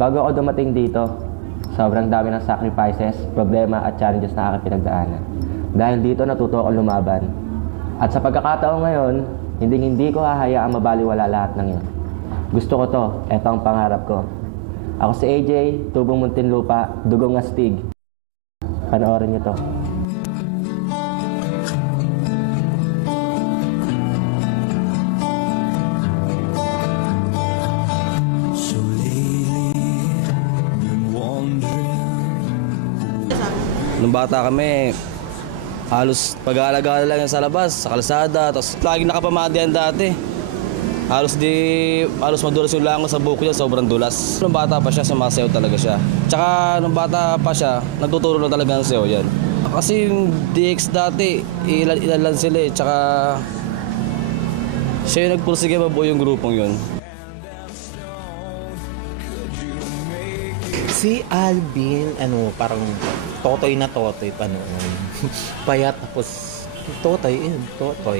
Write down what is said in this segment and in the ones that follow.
Bago ako dumating dito, sobrang dami ng sacrifices, problema at challenges na aking pinagdaanan. Dahil dito natuto ako lumaban. At sa pagkakataon ngayon, hindi ko hahayaang mabaliwala lahat ng yun. Gusto ko to, eto ang pangarap ko. Ako si AJ, Tubong Muntinlupa, Dugong Astig. Panoorin niyo to. Nung bata kami, halos pag-aalaga lang sa labas, sa kalsada, tapos laging nakapamadian dati. Halos madulas yung lango sa buko niya, sobrang dulas. Nung bata pa siya, sumasayaw talaga siya. Tsaka nung bata pa siya, nagtuturo na talaga ng sayaw yan. Kasi yung DX dati, ilan lang sila eh, tsaka siya yung nagpursige mabuo yung grupong yun. Si Alvin, parang totoy na totoy pa noon. Payat tapos totoy.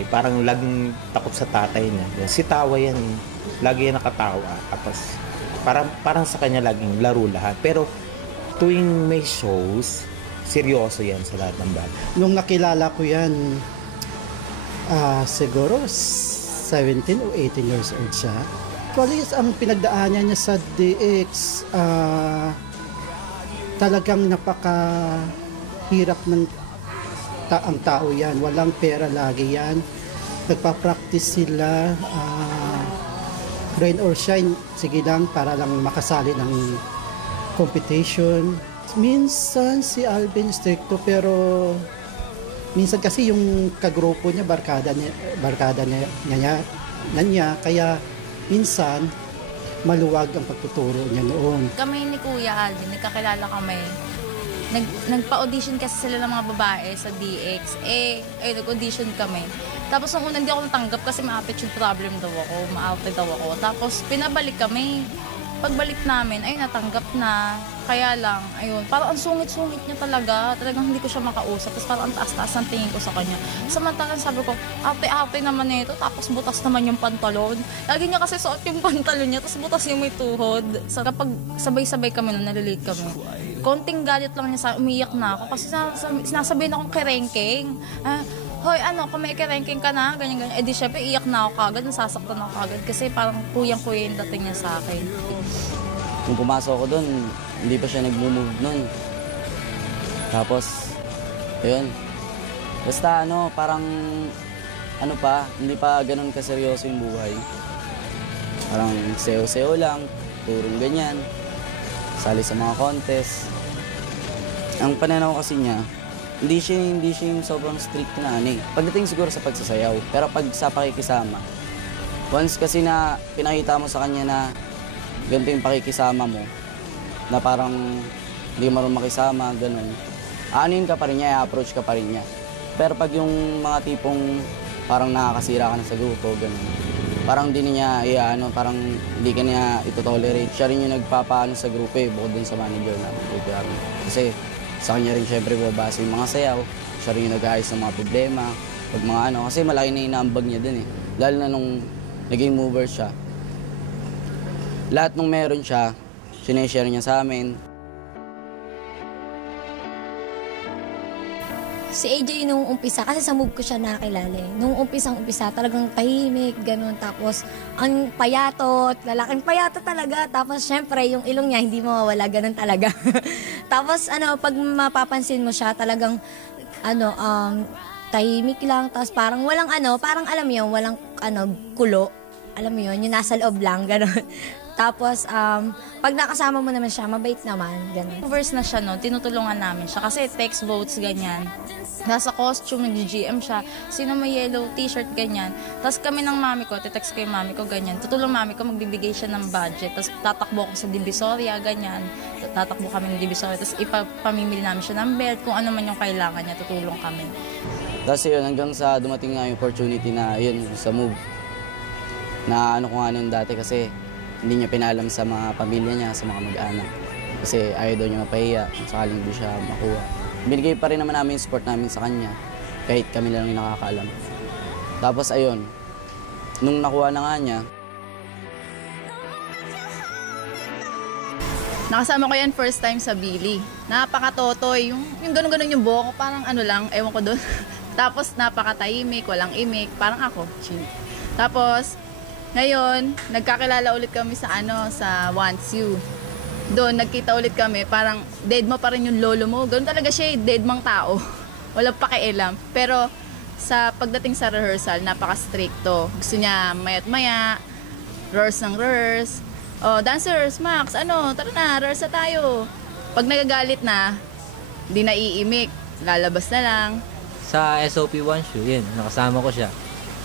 Parang laging takot sa tatay niya. Si Tawa yan, lagi yan nakatawa. Tapos parang sa kanya laging laro lahat. Pero tuwing may shows, seryoso yan sa lahat ng bata. Nung nakilala ko yan, siguro 17 o 18 years old siya. Actually, ang pinagdaanan niya sa DX, talagang napakahirap ng ang tao yan. Walang pera lagi yan. Nagpa-practice sila, rain or shine, sige lang, para lang makasali ng competition. Minsan si Alvin stricto, pero minsan kasi yung kagrupo niya, barkada niya, kaya minsan maluwag ang pagtuturo niya noon. Kami ni Kuya Alvin, nagkakilala kami. Nagpa-audition kasi sila ng mga babae sa DX. Nag-audition kami. Tapos nung una hindi ako natanggap kasi ma-attitude problem daw ako, ma-outed daw ako. Tapos pinabalik kami. Pagbalik namin, natanggap na. Kaya lang, ayun, parang ang sungit-sungit niya talaga. Talagang hindi ko siya makausap. Tapos parang ang taas-taas ang tingin ko sa kanya. Samantalang sabi ko, ate-ate naman nito. Tapos butas naman yung pantalon. Lagi niya kasi suot yung pantalon niya. Tapos butas yung may tuhod. So, kapag sabay-sabay kami nun, nalilate kami. Konting galit lang niya, umiyak na ako. Kasi sinasabihin akong kerengking. Hoy, kung may kerengking ka na, ganyan-ganyan. Di syempre, iyak na ako kagad, nasasaktan ako kagad. Kasi parang kuyang-kuya yung dating niya sa akin. Nung pumasok ako doon, hindi pa siya nag-move nun. Tapos, ayun. Basta parang, hindi pa ganun kaseryoso yung buhay. Parang sayo-sayo lang, turong ganyan. Sali sa mga contest. Ang pananaw kasi niya, hindi siya yung sobrang strict na Pagdating siguro sa pagsasayaw, pero pag sa pakikisama, once kasi na pinakita mo sa kanya na ganito yung pakikisama mo, na parang hindi marunong makisama, ganun, aanin ka pa rin niya, i-approach ka pa rin niya. Pero pag yung mga tipong parang nakakasira ka na sa grupo, ganun, parang hindi niya, parang hindi ka niya ito-tolerate. Siya rin yung nagpapaano sa grupo bukod dun sa manager na grupo namin. Kasi sa kanya rin syempre babasa yung mga sayaw, siya rin yung nag-aayos ng mga problema, pag mga kasi malaki na inaambag niya dun Lalo na nung naging mover siya. Lahat nung meron siya, sineshare niya sa amin. Si AJ nung umpisa, kasi sa move ko siya nakilala Nung umpisang-umpisa, talagang tahimik, ganun. Tapos, ang payatot, lalaking payatot talaga. Tapos, syempre, yung ilong niya, hindi mawawala, ganun talaga. Tapos, pag mapapansin mo siya, talagang, tahimik lang. Tapos, parang walang parang alam mo yun, walang, kulo. Alam mo yun, yung nasa loob lang, ganun. Tapos, pag nakasama mo naman siya, mabait naman, gano'n. Verse na siya, tinutulungan namin siya kasi text votes, ganyan. Nasa costume, nag-GM siya. Sino may yellow t-shirt, ganyan. Tapos kami ng mami ko, text ko yung mami ko, ganyan. Tutulong mami ko, magbibigay siya ng budget. Tapos tatakbo ako sa Divisoria, ganyan. Tatakbo kami ng Divisoria. Tapos ipamimili namin siya ng belt, kung ano man yung kailangan niya, tutulong kami. Tapos yun, hanggang sa dumating nga yung opportunity na yun, sa move. Na ko nga nun dati kasi hindi niya pinalam sa mga pamilya niya, sa mga mag-anak. Kasi ayaw daw niya mapahiya kung sakaling hindi siya makuha. Binigay pa rin naman namin yung support namin sa kanya, kahit kami lang yung nakakaalam. Tapos ayun, nung nakuha na nga niya, Nakasama ko yan first time sa Billy. Napaka-totoy. Yung ganun-ganun yung buhok ko, parang ano lang, ewan ko doon. Tapos napaka-tahimik, walang imik, parang ako. Chill. Tapos, ngayon, nagkakilala ulit kami sa sa Wants You. Doon, nagkita ulit kami, parang dead mo pa rin yung lolo mo. Ganun talaga siya, dead mang tao. Walang pakialam. Pero, sa pagdating sa rehearsal, napaka-stricto. Gusto niya mayat-maya, rehearse ng rehearse. Oh, dancers, Max, tara na, rehearse na tayo. Pag nagagalit na, di na iimik, lalabas na lang. Sa SOP One Show, yun, nakasama ko siya.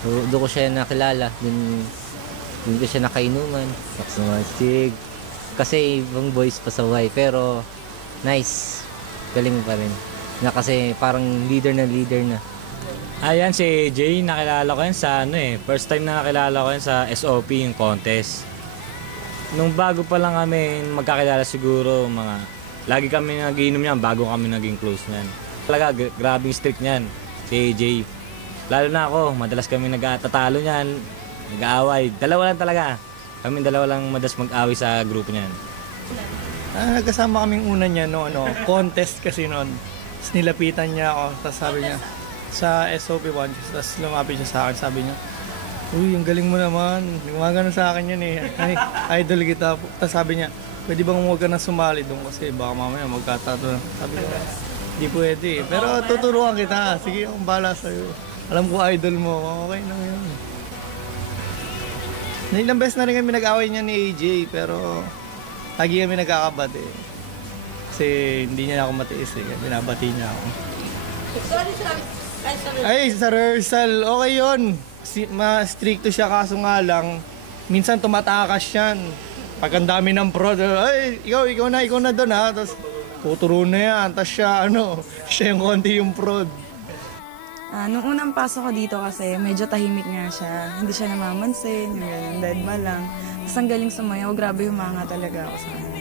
Doon ko siya nakilala, doon ko siya nakainuman, nakasumashig. Kasi ibang boys pasaway, pero nice, galing pa rin. Kasi parang leader na. Ayan, si AJ, nakilala ko yan sa first time na nakilala ko yan sa SOP, yung contest. Nung bago pa lang kami magkakilala siguro, lagi kami nagiinom niyan bago kami naging close niyan. Talaga, grabing strict niyan, si AJ. Lalo na ako, madalas kami nagtatalo niyan, nag-aaway. Dalawa lang talaga. Kami dalawa lang madalas mag-away sa grupo niyan. Nagkasama kaming una niya contest kasi noon. Tapos nilapitan niya ako, tapos sabi niya, sa SOP 1, tapos lumapit siya sa akin, sabi niya, uy, ang galing mo naman. Gumagano sa akin yan Ay, idol kita. Tapos sabi niya, pwede bang huwag ka na sumali doon kasi baka mamaya magkatato. Sabi ko, di pwede. Pero tuturuan kita. Sige, akong bahala sa'yo. Alam ko idol mo. Okay na yun. Ilang beses na rin kami nag-away niya ni AJ, pero lagi kami nagkakabati. Kasi hindi niya ako matiis binabati niya ako. Ay, sa rehearsal, okay yun. Ma-stricto siya kaso nga lang, minsan tumatakas yan. Pag ang dami ng prod, ay, ikaw na doon ha. Tapos tuturo na yan. Tapos siya, siya yung konti yung prod. Nung unang pasok ko dito kasi, medyo tahimik nga siya. Hindi siya namamansin, yung ganun, dead ma lang. Tapos ang galing sumayaw, grabe humanga talaga ako sa kanya.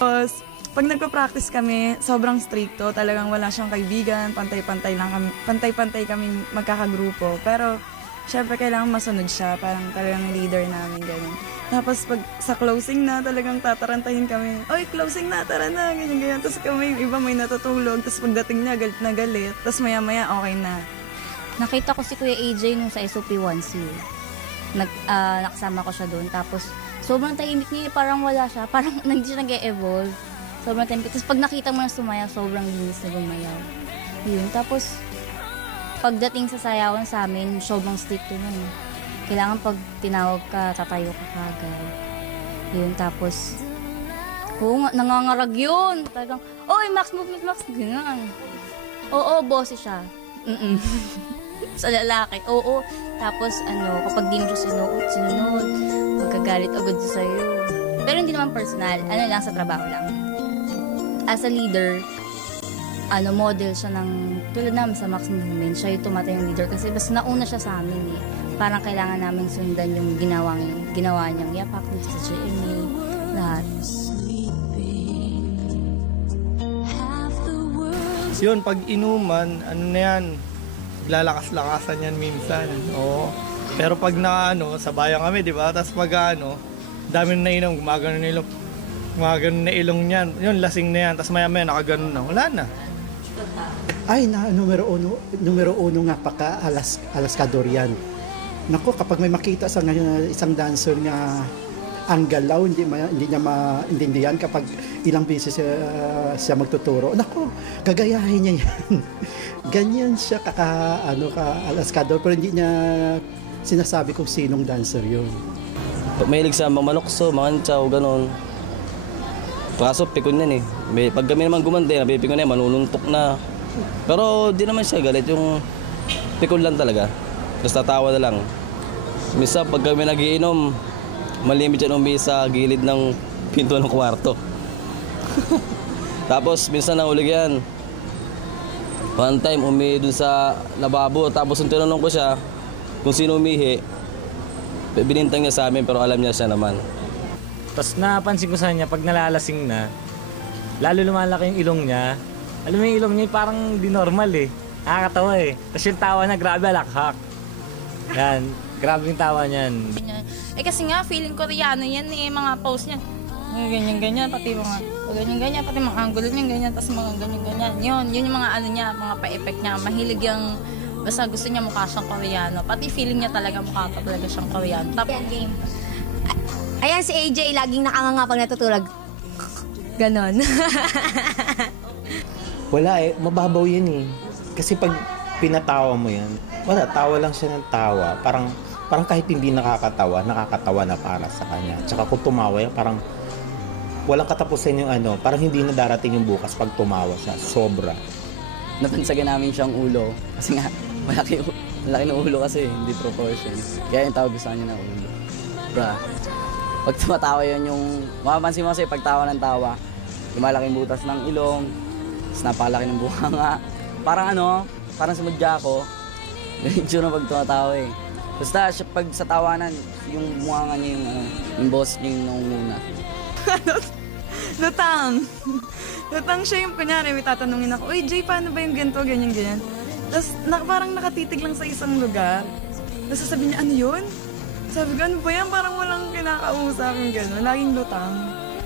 Tapos, pag nagpa-practice kami, sobrang stricto. Talagang wala siyang kaibigan, pantay-pantay kami magkakagrupo. Pero, syempre, kailangan masunod siya. Parang talagang leader namin, ganyan. Tapos, pag sa closing na, talagang tatarantahin kami. Oy, closing na, tara na, ganyan. Tapos kami, yung iba may natutulog. Tapos pagdating niya, galit na galit. Tapos maya-maya, okay na. Nakita ko si Kuya AJ nung sa SOP 1C. Nakasama ko siya doon. Tapos, sobrang tahimik niya, parang wala siya. Parang hindi siya nag-e-evolve. Sobrang tahimik. Tapos pag nakita mo na sumayaw, sobrang linis na gumayaw. Yun. Tapos, pagdating sa sayawan sa amin, sobrang strict nun. Kailangan pag tinawag ka, tatayo ka kagad. Yun, tapos, nangangarag yun. Talagang, oy, Max, movement, Max. Ganyan. Oo, bossy siya. Sa lalaki, oo. Tapos, kapag di mo siya sinunod, magkagalit agad siya sa'yo. Pero hindi naman personal. Lang, sa trabaho lang. As a leader, model siya ng, tulad namin sa Max Movement, siya yung tumatay yung leader kasi basta nauna siya sa amin Parang kailangan namin sundan yung ginawa niyang yapak dito sa GMA, lahat. Yun, pag inuman, na yan, lalakas-lakasan yan minsan. Oo. Pero pag sabayan kami, di ba? Tapos pag dami na inom, gumagano na ilong niyan. Yun, lasing na yan. Tapos maya-maya nakaganon na. Wala na. Ay, numero uno nga alaskador yan. Naku, kapag may makita sa ngayon isang dancer na ang galaw, hindi niya maintindihan kapag ilang beses siya magtuturo. Naku, gagayahin niya yan. Ganyan siya alaskador, pero hindi niya sinasabi kung sinong dancer yun. Mahilig sa mga manokso, mga antsaw, ganon. Kaso pikon yan Pag kami naman gumante, napipikon na yan, manununtok na. Pero di naman siya galit, yung pikon lang talaga. Tapos tatawa na lang. Misa pag kami nagiinom, malimit yan sa gilid ng pinto ng kwarto. Tapos minsan nahulog yan. One time umihi dun sa lababo, tapos yung tinanong ko siya kung sino umihi, binintang niya sa amin pero alam niya siya naman. Tapos napansin ko sa kanya, pag nalalasing na, lalo lumalaki yung ilong niya. Alam mo yung ilong niya parang di normal Nakakatawa Tapos yung tawa niya, grabe, alakhak. Yan, grabe yung tawa niyan. Kasi nga, feeling Koreano yan mga post niya. ganyan, pati mga ganyan, pati mga angulo niya, ganyan, tapos mga ganyan. Yun yung mga ano niya, mga pa-effect niya. Mahilig yung, basta gusto niya mukha siyang Koreano. Pati feeling niya talaga mukha pa talaga siyang Koreano. Tapos, Game. Ayan si AJ, laging nakanganga pag natutulog. Ganon. Wala eh, mababaw yan eh. Kasi pag pinatawa mo yan, wala, tawa lang siya ng tawa. Parang kahit hindi nakakatawa na para sa kanya. Tsaka kung tumawa yan, parang walang katapusan yung ano, parang hindi na darating yung bukas pag tumawa siya. Sobra. Napansagan namin siyang ulo. Kasi nga, malaki ng ulo kasi, hindi proportion. Kaya yung tawag sa kanya na ulo. Bra. Pag tumatawa yun yung, mapapansin mo kasi pag tawa ng tawa, lumalaking butas ng ilong, tapos napakalaki ng buhanga. Parang sumadya ako. Ganyan siya pag tumatawa eh. Basta siya, pag sa tawanan, yung buhanga niya yung boss niya yung nangunguna. Lutang siya yung kunyari, may tatanungin ako, uy, Jay, paano ba yung ganito, ganyan. Tapos parang nakatitig lang sa isang lugar. Tapos sasabihin niya, ano yun? Sabi ko, ano ba yan? Parang walang kinakausap yung gano'n. Laging lutang.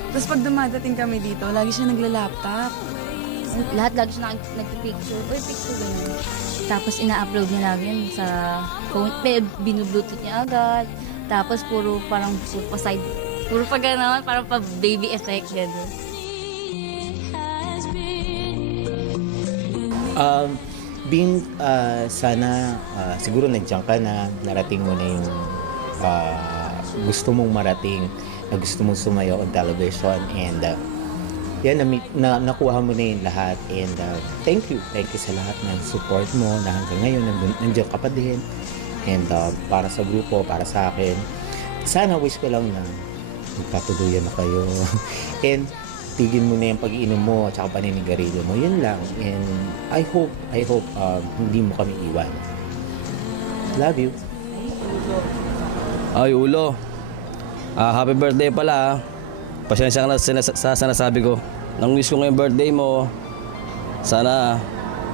Tapos pag dumadating kami dito, lagi siya nagla-laptop. lahat lagi siya nagpipicture. Uy, picture ganyan. Tapos ina-upload niya namin sa phone. Binubluetooth niya agad. Tapos puro pa side. Puro pa gano'n, parang pa baby effect gano'n. Sana siguro nandiyan ka na, narating mo na yung gusto mong marating, na gusto mong sumayaw on television, and yan, nakuha mo na yung lahat, and thank you sa lahat ng support mo na hanggang ngayon nandiyan ka pa din, and para sa grupo, para sa akin, sana wish ko lang na magkatuluyan na kayo and tigil mo na yung pag-iinom mo at saka paninigarilyo mo, yun lang, and I hope hindi mo kami iwan. Love you. Ay, Ulo. Happy birthday pala. Pasensya ka na sa sinasabi ko. Nang wish ko ngayong birthday mo, sana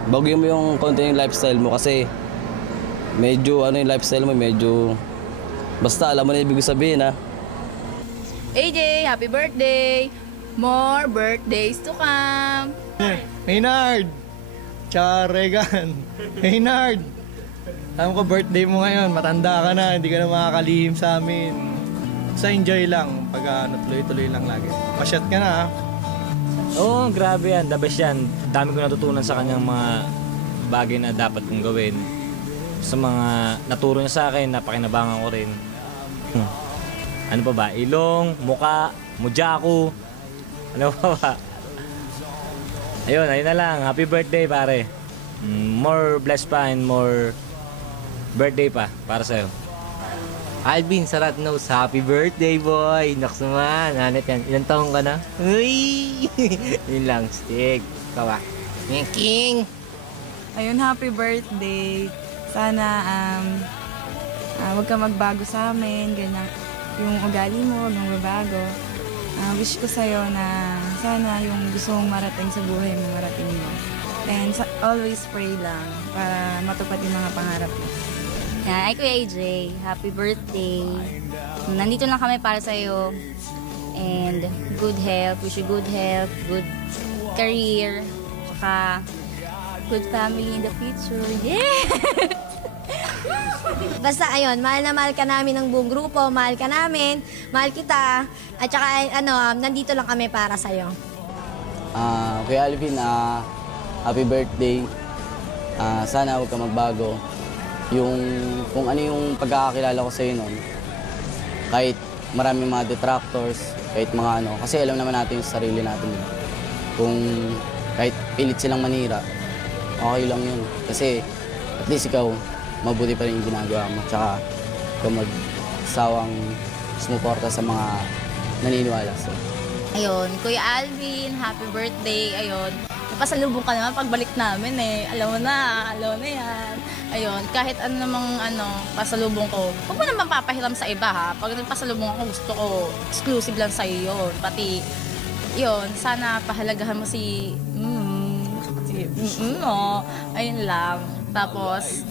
baguhin mo yung konti yung lifestyle mo kasi medyo yung lifestyle mo, medyo basta alam mo na ibig sabihin, ha. AJ, happy birthday! More birthdays to come! Maynard! Tsaka Regan. Maynard! Alam ko birthday mo ngayon, matanda ka na, hindi ka na makakalihim sa amin. Sa enjoy lang, pag tuloy-tuloy lang lagi. Pasyat ka na, ha? Oo, grabe yan. The best yan. Dami ko natutunan sa kanyang mga bagay na dapat kong gawin. Sa mga naturo niya sa akin, napakinabangan ko rin. Ano pa ba? Ilong, muka, mujaku. Ano pa ba? Ayun na lang. Happy birthday, pare. More blessed pa and more birthday pa para sa'yo. Alvin Saratnos, happy birthday, boy! Naks naman, hanap yan. Ilang taong ka na? Uy! Yun lang, stick. Kawa. King! Ayun, happy birthday. Sana huwag ka magbago sa amin, ganyan. Yung ugali mo, huwag mong babago. Wish ko sa'yo na sana yung gusto mong marating sa buhay mo, marating mo. And always pray lang para matupad yung mga pangarap mo. Yan, ay Kuya AJ, happy birthday. Nandito lang kami para sa'yo. And good health, wish you good health, good career, saka good family in the future. Yeah! Basta ayun, mahal na mahal ka namin ng buong grupo, mahal ka namin, mahal kita, at saka nandito lang kami para sa'yo. Kuya Alvin, happy birthday. Sana huwag ka magbago. Kung ano yung pagkakakilala ko sa'yo noon, kahit maraming mga detractors, kahit mga kasi alam naman natin yung sarili natin. Kung kahit pilit silang manira, okay lang yun. Kasi at least ikaw, mabuti pa rin yung ginagawa mo. Tsaka ikaw magsawang sumuporta sa mga naniniwala sa'yo. Ayun, Kuya Alvin, happy birthday. Ayun, napasalubong ka naman pagbalik namin eh. Alam mo na yan. Ayun, kahit namang pasalubong ko, huwag mo naman papahiram sa iba, ha. Pag nagpasalubong ako, gusto ko exclusive lang sa'yo yun. Pati, yun, sana pahalagahan mo ayun lang. Tapos,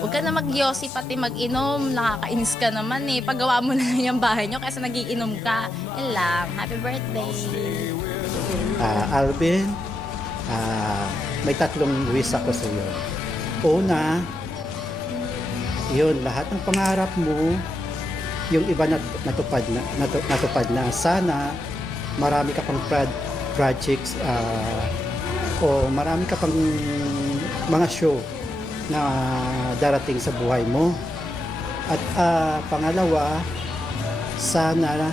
Huwag ka na magyosi pati mag-inom. Nakakainis ka naman eh. Paggawa mo na yung bahay nyo kasi nagiinom ka. Yan lang. Happy birthday. Alvin, may 3 wish ako sa iyo. Una, yun, lahat ng pangarap mo, yung iba natupad na. Sana marami ka pang projects o marami ka pang mga show na darating sa buhay mo. At pangalawa, sana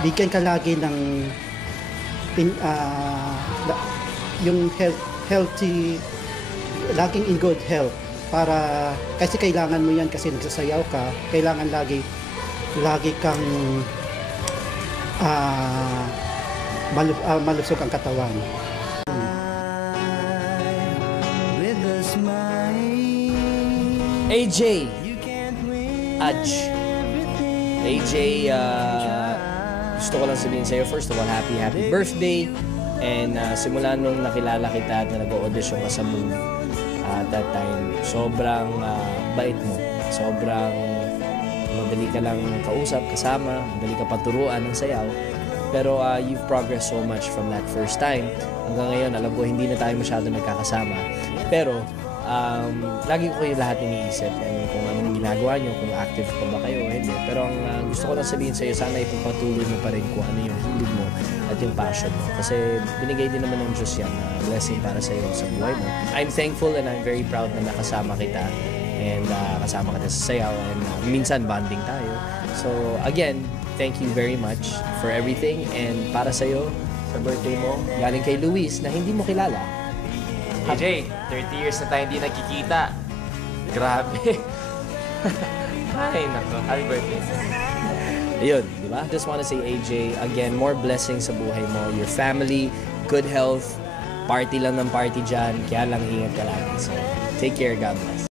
bigyan ka lagi ng yung healthy, laging in good health, para kasi kailangan mo yan kasi nagsasayaw ka, kailangan lagi kang malusog ang katawan. AJ AJ, gusto ko lang sabihin sa'yo, first of all, happy birthday. And simula nung nakilala kita at na nag-audition ka sa Move at that time, sobrang bait mo. Sobrang madali ka lang kausap, kasama, madali ka paturuan ng sayaw. Pero you've progressed so much from that first time. Hanggang ngayon, alam ko, hindi na tayo masyado nagkakasama. Pero lagi ko kayo lahat iniisip and kung anong ginagawa nyo, kung active pa ba kayo o hindi. Pero ang gusto ko lang sabihin sa'yo, sana ipagpatuloy mo pa rin kung ano yung hilig mo at yung passion mo. Kasi binigay din naman ng Diyos yan na blessing para sa'yo sa buhay mo. I'm thankful and I'm very proud na nakasama kita and kasama kita sa sayaw and minsan bonding tayo. So again, thank you very much for everything and para sa'yo, sa birthday mo, galing kay Luis na hindi mo kilala. AJ, 30 years na tayo hindi nagkikita. Grabe. Ay, nako. Happy birthday. Ayun, di ba? Just wanna say, AJ, again, more blessings sa buhay mo. Your family, good health, party lang ng party dyan. Kaya lang ingat ka lagi. So, take care, God bless.